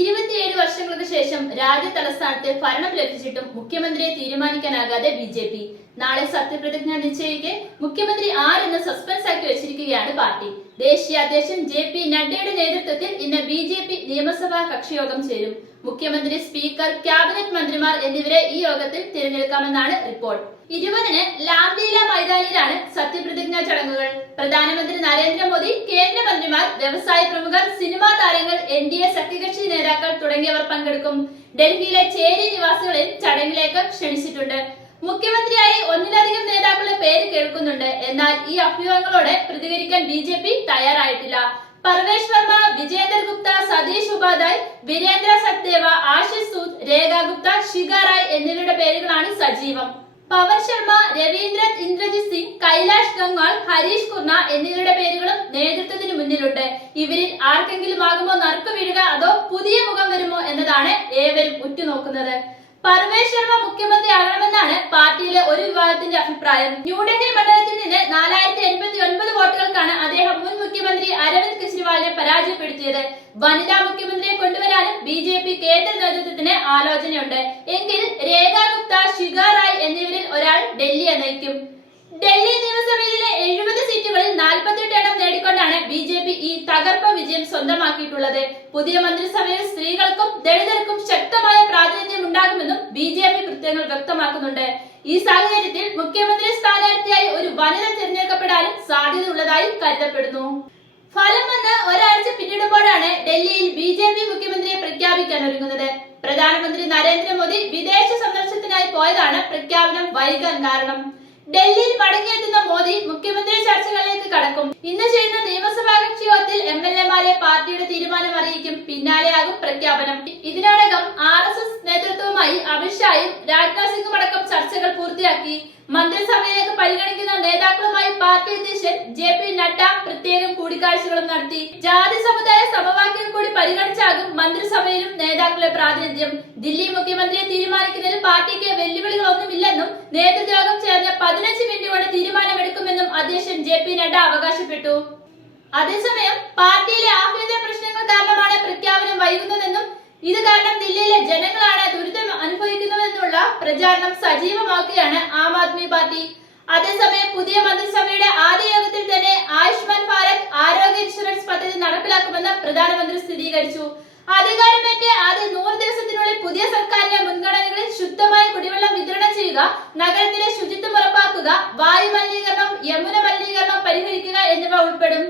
ഇരുപത്തിയേഴ് വർഷങ്ങൾക്ക് ശേഷം രാജ്യ തലസ്ഥാനത്ത് ഭരണം ലഭിച്ചിട്ടും മുഖ്യമന്ത്രിയെ തീരുമാനിക്കാനാകാതെ ബി ജെ പി. നാളെ സത്യപ്രതിജ്ഞ നിശ്ചയിക്കെ മുഖ്യമന്ത്രി ആരെന്ന് സസ്പെൻസ് ആക്കി വെച്ചിരിക്കുകയാണ് പാർട്ടി. ദേശീയ അധ്യക്ഷൻ ജെ പി നഡ്ഡയുടെ നേതൃത്വത്തിൽ ഇന്ന് ബി ജെ പി നിയമസഭാ കക്ഷിയോഗം ചേരും. മുഖ്യമന്ത്രി സ്പീക്കർ ക്യാബിനറ്റ് മന്ത്രിമാർ എന്നിവരെ ഈ യോഗത്തിൽ തിരഞ്ഞെടുക്കാമെന്നാണ് റിപ്പോർട്ട്. ഇരുപതിന് ലാംലീല മൈതാനിയിലാണ് സത്യപ്രതിജ്ഞാ ചടങ്ങുകൾ. പ്രധാനമന്ത്രി നരേന്ദ്രമോദി കേന്ദ്രമന്ത്രിമാർ വ്യവസായ പ്രമുഖർ സിനിമാ താരങ്ങൾ എൻ ഡി എ നേതാക്കൾ തുടങ്ങിയവർ പങ്കെടുക്കും. ഡൽഹിയിലെ ചേരി നിവാസികളിൽ ചടങ്ങിലേക്ക് ക്ഷണിച്ചിട്ടുണ്ട്. മുഖ്യമന്ത്രിയായി ഒന്നിലധികം നേതാക്കളുടെ പേര് കേൾക്കുന്നുണ്ട്. എന്നാൽ ഈ അഭ്യൂഹങ്ങളോട് പ്രതികരിക്കാൻ ബി ജെ പി തയ്യാറായിട്ടില്ല. പർവേഷ് വർമ്മ വിജേന്ദർ ഗുപ്ത സതീഷ് ഉപാധ്യായ് വീരേന്ദ്ര സത്ദേവ ആശിഷ് സൂദ് രേഖ ഗുപ്ത ഷിഖ റായ് എന്നിവരുടെ പേരുകളാണ് സജീവം. പവൻ ശർമ്മ രവീന്ദ്രൻ ഇന്ദ്രജിത് സിംഗ് കൈലാഷ് ഗംഗാൾ ഹരീഷ് കുർണ എന്നിവരുടെ പേരുകളും നേതൃത്വത്തിന് മുന്നിലുണ്ട്. ഇവരിൽ ആർക്കെങ്കിലും ആകുമോ നറുക്ക് വീഴുക അതോ പുതിയ മുഖം വരുമോ എന്നതാണ് ഏവരും ഉറ്റുനോക്കുന്നത്. പർവേഷ് ശർമ്മ മുഖ്യമന്ത്രി ആകണമെന്നാണ് പാർട്ടിയിലെ ഒരു വിഭാഗത്തിന്റെ അഭിപ്രായം. ന്യൂഡൽഹി മണ്ഡലത്തിൽ നിന്ന് നാലായിരത്തി എൺപത്തി ഒൻപത് വോട്ടുകൾക്കാണ് അദ്ദേഹം മുൻ മുഖ്യമന്ത്രി അരവിന്ദ് കെജ്രിവാളിനെ പരാജയപ്പെടുത്തിയത്. വനിതാ മുഖ്യമന്ത്രിയെ കൊണ്ടുവരാനും ബി ജെ പി കേന്ദ്ര നേതൃത്വത്തിന് ആലോചനയുണ്ട്. എങ്കിൽ രേഖ ഗുപ്ത ശിഖ റായ് എന്നിവരിൽ ഒരാൾ ഡൽഹിയെ നയിക്കും. ഡൽഹി നിയമസഭയിലെ എഴുപത് സീറ്റുകളിൽ നാൽപ്പത്തിയെട്ട് എണ്ണം നേടിക്കൊണ്ടാണ് ബി ജെ പി ഈ തകർപ്പ വിജയം സ്വന്തമാക്കിയിട്ടുള്ളത്. പുതിയ മന്ത്രിസഭയിൽ സ്ത്രീകൾക്കും ദളിതർക്കും ശക്തമായ പ്രാതിനിധ്യം ഉണ്ടാകുമെന്നും ബി ജെ പി കൃത്യങ്ങൾ വ്യക്തമാക്കുന്നുണ്ട്. ഈ സാഹചര്യത്തിൽ മുഖ്യമന്ത്രി സ്ഥാനാർത്ഥിയായി ഒരു വനിത തിരഞ്ഞെടുക്കപ്പെടാനും സാധ്യതയുള്ളതായി കരുതപ്പെടുന്നു. ഫലം വന്ന് ഒരാഴ്ച പിന്നിടുമ്പോഴാണ് ഡൽഹിയിൽ ബി ജെ പി മുഖ്യമന്ത്രിയെ പ്രഖ്യാപിക്കാൻ ഒരുങ്ങുന്നത്. പ്രധാനമന്ത്രി നരേന്ദ്രമോദി വിദേശ സന്ദർശനത്തിനായി പോയതാണ് പ്രഖ്യാപനം വൈകാൻ കാരണം. ഡൽഹിയിൽ മടങ്ങിയെത്തുന്ന മോദി മുഖ്യമന്ത്രി ചർച്ചകളിലേക്ക് കടക്കും. ഇന്ന് ചേരുന്ന നിയമസഭാ കക്ഷി യോഗത്തിൽ എം എൽ എമാരെ പാർട്ടിയുടെ തീരുമാനം അറിയിക്കും. പിന്നാലെയാകും പ്രഖ്യാപനം. ഇതിനോടകം ആർ എസ് എസ് നേതൃത്വവുമായി അമിത്ഷായും രാജ്നാഥ് സിംഗും അടക്കം ചർച്ചകൾ പൂർത്തിയാക്കി. മന്ത്രിസഭയിലേക്ക് പരിഗണിക്കുന്ന നേതാക്കളുമായി പാർട്ടി അധ്യക്ഷൻ ജെ പി നഡ്ഡ പ്രത്യേകം കൂടിക്കാഴ്ചകളും നടത്തി. ജാതി സമുദായ സമവാക്യം കൂടി പരിഗണിച്ചാകും മന്ത്രിസഭയിലും നേതാക്കളുടെ പ്രാതിനിധ്യം. ദില്ലി മുഖ്യമന്ത്രിയെ തീരുമാനിക്കുന്നതിൽ പാർട്ടിക്ക് വെല്ലുവിളികളൊന്നുമില്ലെന്നും അവകാശപ്പെട്ടു. അതേസമയം പാർട്ടിയിലെ ആഭ്യന്തര പ്രശ്നങ്ങൾ കാരണമാണ് പ്രഖ്യാപനം വൈകുന്നതെന്നും ഇത് കാരണം ദില്ലിയിലെ ജനങ്ങളാണ് ദുരിതം അനുഭവിക്കുന്നതെന്നുള്ള പ്രചാരണം സജീവമാക്കുകയാണ് ആം ആദ്മി പാർട്ടി. അതേസമയം പുതിയ മന്ത്രിസഭയുടെ ആദ്യ യോഗത്തിൽ തന്നെ ആയുഷ്മാൻ ഭാരത് ആരോഗ്യ ഇൻഷുറൻസ് പദ്ധതി നടപ്പിലാക്കുമെന്ന് പ്രധാനമന്ത്രി സ്ഥിരീകരിച്ചു. അധികാരമേറ്റ ആദ്യ നൂറ് ദിവസത്തിനുള്ളിൽ പുതിയ സർക്കാരിന്റെ മുൻഗണനകളിൽ ശുദ്ധമായ കുടിവെള്ളം വിതരണം ചെയ്യുക നഗരത്തിലെ ശുചിത്വം ഉറപ്പാക്കുക വായു காணப்படும்